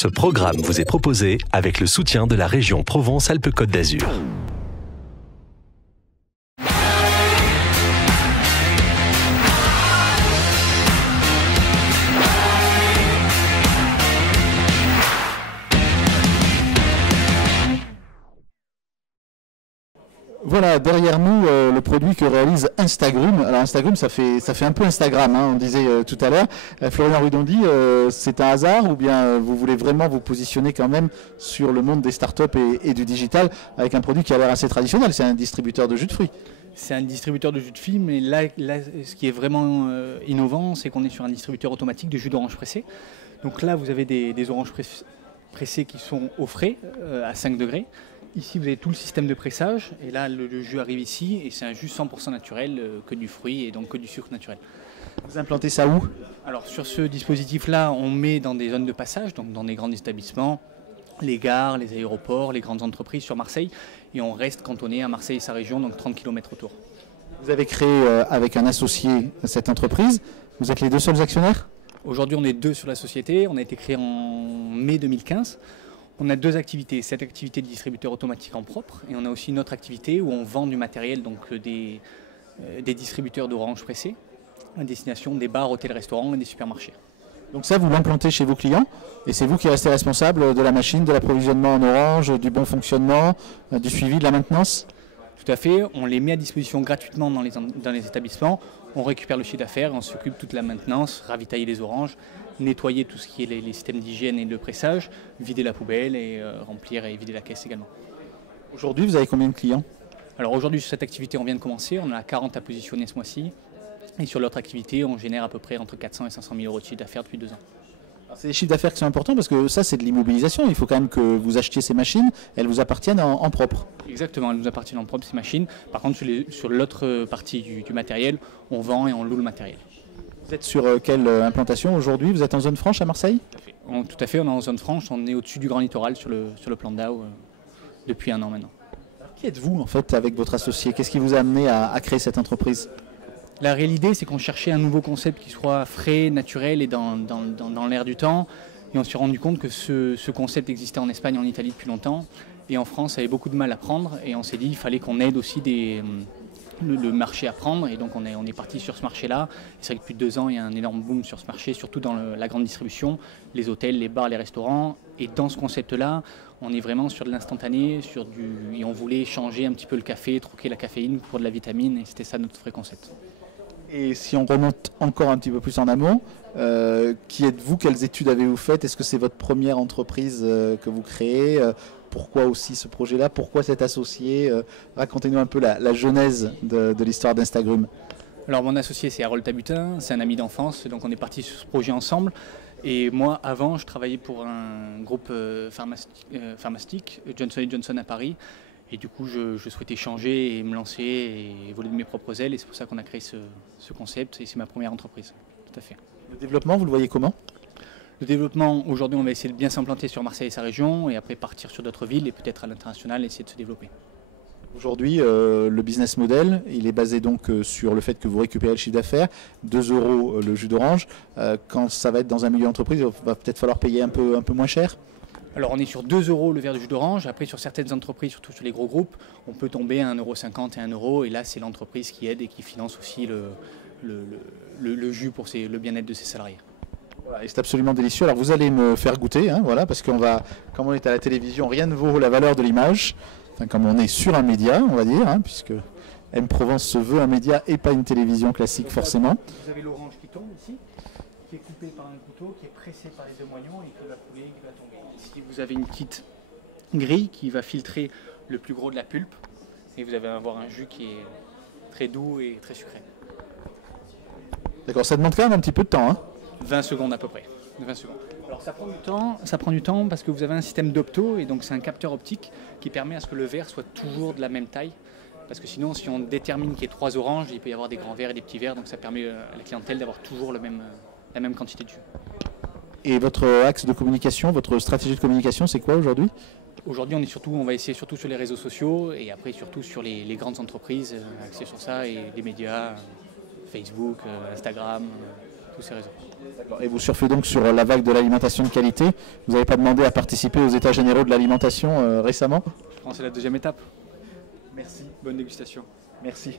Ce programme vous est proposé avec le soutien de la région Provence-Alpes-Côte d'Azur. Voilà, derrière nous, le produit que réalise Instagrum. Alors Instagrum, ça fait un peu Instagram, hein, on disait tout à l'heure. Florian Rudondi, c'est un hasard ou bien vous voulez vraiment vous positionner quand même sur le monde des startups et du digital avec un produit qui a l'air assez traditionnel, c'est un distributeur de jus de fruits. C'est un distributeur de jus de fruits, mais là ce qui est vraiment innovant, c'est qu'on est sur un distributeur automatique de jus d'orange pressé. Donc là, vous avez des oranges pressées qui sont au frais, à 5 degrés. Ici, vous avez tout le système de pressage, et là, le jus arrive ici, et c'est un jus 100% naturel, que du fruit, et donc que du sucre naturel. Vous implantez ça où? Alors, sur ce dispositif-là, on met dans des zones de passage, donc dans des grands établissements, les gares, les aéroports, les grandes entreprises sur Marseille, et on reste cantonné à Marseille et sa région, donc 30 km autour. Vous avez créé avec un associé cette entreprise, vous êtes les deux seuls actionnaires? Aujourd'hui, on est deux sur la société, on a été créé en mai 2015. On a deux activités, cette activité de distributeur automatique en propre, et on a aussi une autre activité où on vend du matériel, donc des distributeurs d'oranges pressées à destination des bars, hôtels, restaurants et des supermarchés. Donc ça, vous l'implantez chez vos clients et c'est vous qui restez responsable de la machine, de l'approvisionnement en orange, du bon fonctionnement, du suivi, de la maintenance? Tout à fait, on les met à disposition gratuitement dans les établissements, on récupère le chiffre d'affaires, on s'occupe de toute la maintenance, ravitailler les oranges, nettoyer tout ce qui est les systèmes d'hygiène et de pressage, vider la poubelle et remplir et vider la caisse également. Aujourd'hui, vous avez combien de clients? Alors aujourd'hui, sur cette activité, on vient de commencer, on en a 40 à positionner ce mois-ci. Et sur l'autre activité, on génère à peu près entre 400 et 500 000 euros de chiffre d'affaires depuis 2 ans. C'est des chiffres d'affaires qui sont importants parce que ça, c'est de l'immobilisation. Il faut quand même que vous achetiez ces machines, elles vous appartiennent en propre. Exactement, elles nous appartiennent en propre, ces machines. Par contre, sur l'autre partie du matériel, on vend et on loue le matériel. Vous êtes sur quelle implantation aujourd'hui? Vous êtes en zone franche à Marseille? Tout à fait, on est en zone franche, on est au-dessus du Grand Littoral sur le plan d'Ao depuis 1 an maintenant. Alors, qui êtes-vous en fait avec votre associé? Qu'est-ce qui vous a amené à créer cette entreprise? La réalité, c'est qu'on cherchait un nouveau concept qui soit frais, naturel et dans l'air du temps. Et on s'est rendu compte que ce concept existait en Espagne et en Italie depuis longtemps. Et en France, ça avait beaucoup de mal à prendre. Et on s'est dit qu'il fallait qu'on aide aussi le marché à prendre. Et donc on est parti sur ce marché-là. C'est vrai que depuis 2 ans, il y a un énorme boom sur ce marché, surtout dans la grande distribution, les hôtels, les bars, les restaurants. Et dans ce concept-là, on est vraiment sur de l'instantané, et on voulait changer un petit peu le café, troquer la caféine pour de la vitamine. Et c'était ça notre vrai concept. Et si on remonte encore un petit peu plus en amont, qui êtes-vous? Quelles études avez-vous faites? Est-ce que c'est votre première entreprise que vous créez? Pourquoi aussi ce projet-là? Pourquoi cet associé? Racontez-nous un peu la genèse de l'histoire d'Instagrum. Alors mon associé, c'est Harold Tabutin, c'est un ami d'enfance, donc on est parti sur ce projet ensemble. Et moi, avant, je travaillais pour un groupe pharmaceutique, Johnson & Johnson à Paris. Et du coup, je souhaitais changer et me lancer et voler de mes propres ailes. Et c'est pour ça qu'on a créé ce concept. Et c'est ma première entreprise. Tout à fait. Le développement, vous le voyez comment? Le développement, aujourd'hui, on va essayer de bien s'implanter sur Marseille et sa région. Et après, partir sur d'autres villes et peut-être à l'international, essayer de se développer. Aujourd'hui, le business model, il est basé donc sur le fait que vous récupérez le chiffre d'affaires, 2 € le jus d'orange. Quand ça va être dans un milieu entreprise, il va peut-être falloir payer un peu moins cher. Alors on est sur 2 € le verre de jus d'orange. Après sur certaines entreprises, surtout sur les gros groupes, on peut tomber à 1,50 € et 1 €. Et là c'est l'entreprise qui aide et qui finance aussi le jus pour le bien-être de ses salariés. Voilà, et c'est absolument délicieux. Alors vous allez me faire goûter, hein, voilà, parce qu'on va, comme on est à la télévision, rien ne vaut la valeur de l'image. Enfin, comme on est sur un média, on va dire, hein, puisque M Provence se veut un média et pas une télévision classique. Donc, forcément. Vous avez l'orange qui tombe ici, qui est coupé par un couteau, qui est pressé par les 2 moignons et qui va couler, qui va tomber. Ici, vous avez une petite grille qui va filtrer le plus gros de la pulpe et vous allez avoir un jus qui est très doux et très sucré. D'accord, ça demande quand même un petit peu de temps. Hein. 20 secondes à peu près. 20 secondes. Alors ça prend du temps parce que vous avez un système d'opto et donc c'est un capteur optique qui permet à ce que le verre soit toujours de la même taille. Parce que sinon, si on détermine qu'il y ait 3 oranges, il peut y avoir des grands verres et des petits verres, donc ça permet à la clientèle d'avoir toujours la même quantité de jus. Et votre axe de communication, votre stratégie de communication, c'est quoi aujourd'hui? Aujourd'hui, on va essayer surtout sur les réseaux sociaux et après surtout sur les grandes entreprises, axées sur ça et les médias, Facebook, Instagram, tous ces réseaux. Et vous surfez donc sur la vague de l'alimentation de qualité. Vous n'avez pas demandé à participer aux États généraux de l'alimentation récemment? Je pense que c'est la deuxième étape. Merci, bonne dégustation. Merci.